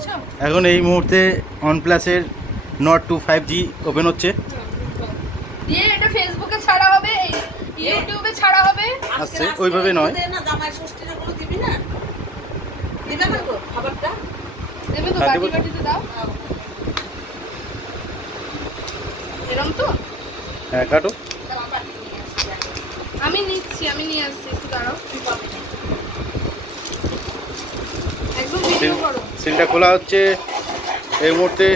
করছো? এখন এই মুহূর্তে OnePlus-এর Nord 2 5G ওপেন হচ্ছে। দিয়ে এটা ফেসবুকে ছাড়া হবে, ইউটিউবে ছাড়া হবে। আচ্ছা, ওইভাবে নয়। না জামাই ষষ্ঠীর গুলো দিবি না? দিবে না তো খাবারটা? দেবে তো, হ্যাঁ, বাটি দেবো। বাটিতে দাও। এরকম তো? হ্যাঁ, কাটো। আমি নিচ্ছি, আমি নিয়ে আসছি, একটু দাঁড়াও। একদম ভিডিও করো। সিলটা খোলা হচ্ছে এই মুহূর্তে।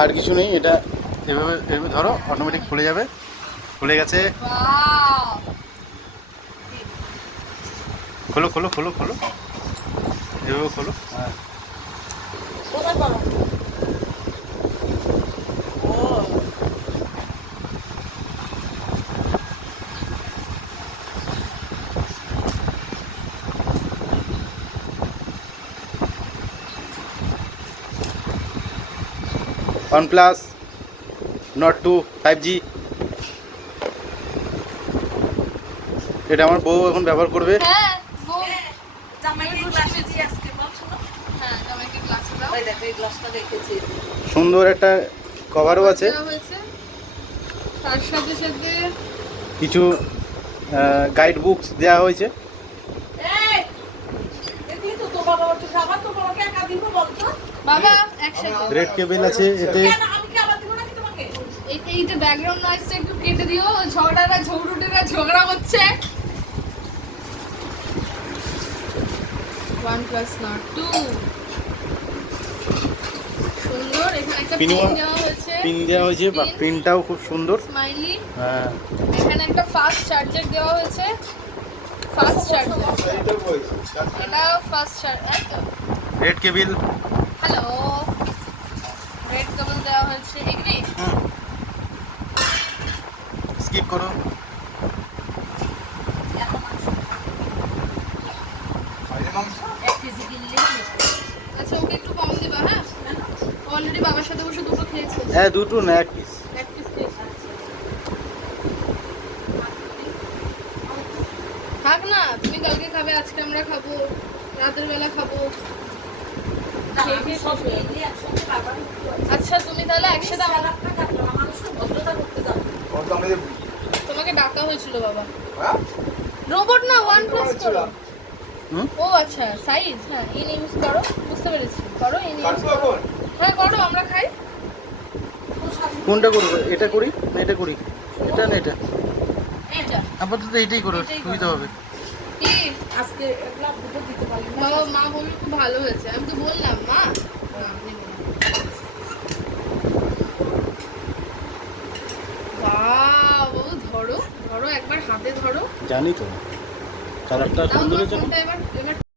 আর কিছু নেই, এটা এভাবে এভাবে ধরো, অটোমেটিক খুলে যাবে। খুলে গেছে। ওয়াও! খোলো খোলো খোলো খোলো, এভাবে খোলো। হ্যাঁ, কোথায় করো? ও OnePlus Nord 2 5G। এটা আমার বউ এখন ব্যবহার করবে। হ্যাঁ, বউ। জামাইকে গ্লাসে দিয়ে আজকে বল শোনো। হ্যাঁ, জামাইকে গ্লাসে দাও। ওই দেখো এই গ্লাসটা রেখেছি। সুন্দর একটা কভারও আছে। দেওয়া হয়েছে। তার সাথে সাথে কিছু গাইড বুকস দেওয়া হয়েছে। এই দেখলি তো তো বাবা ওর খাবার তো বাবাকে একা দিব বলতো? বাবা একসাথে। রেড কেবল আছে এতে। কেন আমি কি আবার দিব নাকি তোমাকে? এইটা ব্যাকগ্রাউন্ড নয়েজটা একটু কেটে দিও, ঝগড়ারা ঝগড়ুটেরা ঝগড়া হচ্ছে। OnePlus Nord 2 সুন্দর। এখানে একটা পিন Pin-ও দেওয়া হয়েছে, পিন দেওয়া হয়েছে, বা পিনটাও খুব সুন্দর। স্মাইলি। হ্যাঁ, এখানে একটা ফাস্ট চার্জার দেওয়া হয়েছে, ফাস্ট চার্জার। এটা ফাস্ট চার্জার। রেড কেবল। হ্যালো, রেড কেবল দেওয়া হয়েছে। এগ্রি? স্কিপ করো। এক কেজি কিনলে আচ্ছা, ওকে একটু কম দিবা। হ্যাঁ, অলরেডি বাবার সাথে বসে দুটো খেয়েছে, হ্যাঁ, দুটো না, এক পিস। এক পিস খেয়েছে। থাক না, তুমি কালকে খাবে, আজকে আমরা খাবো, রাতের বেলা খাবো। আমি সব মিলিয়ে একসঙ্গে খাবার আচ্ছা, তুমি তাহলে একসাথে সালাদ না কাটলো না মানুষ ভদ্রতা করতে যাবে। তোমাকে ডাকা হয়েছিল বাবা। রোবট না, OnePlus করো। হুম? ও আচ্ছা, সাইজ। হ্যাঁ, ইন ইউজ করো, বুঝতে পেরেছি। করো, ইন ইউজ করো। হ্যাঁ, করো, আমরা খাই। কোনটা করবো? এটা করি না এটা করি? এটা না এটা? এটা আপাতত এটাই করো, এটাই করো। সুবিধা হবে। কি আজকে একলা দুটো দিতে পারলি না। বাবা, মা বললো খুব ভালো হয়েছে। আমি তো বললাম মা। বাবা, ধরো ধরো, একবার হাতে ধরো। জানি তো, কালারটা দাও সুন্দর তোমার হয়েছে না? ফোনটা এবার এবার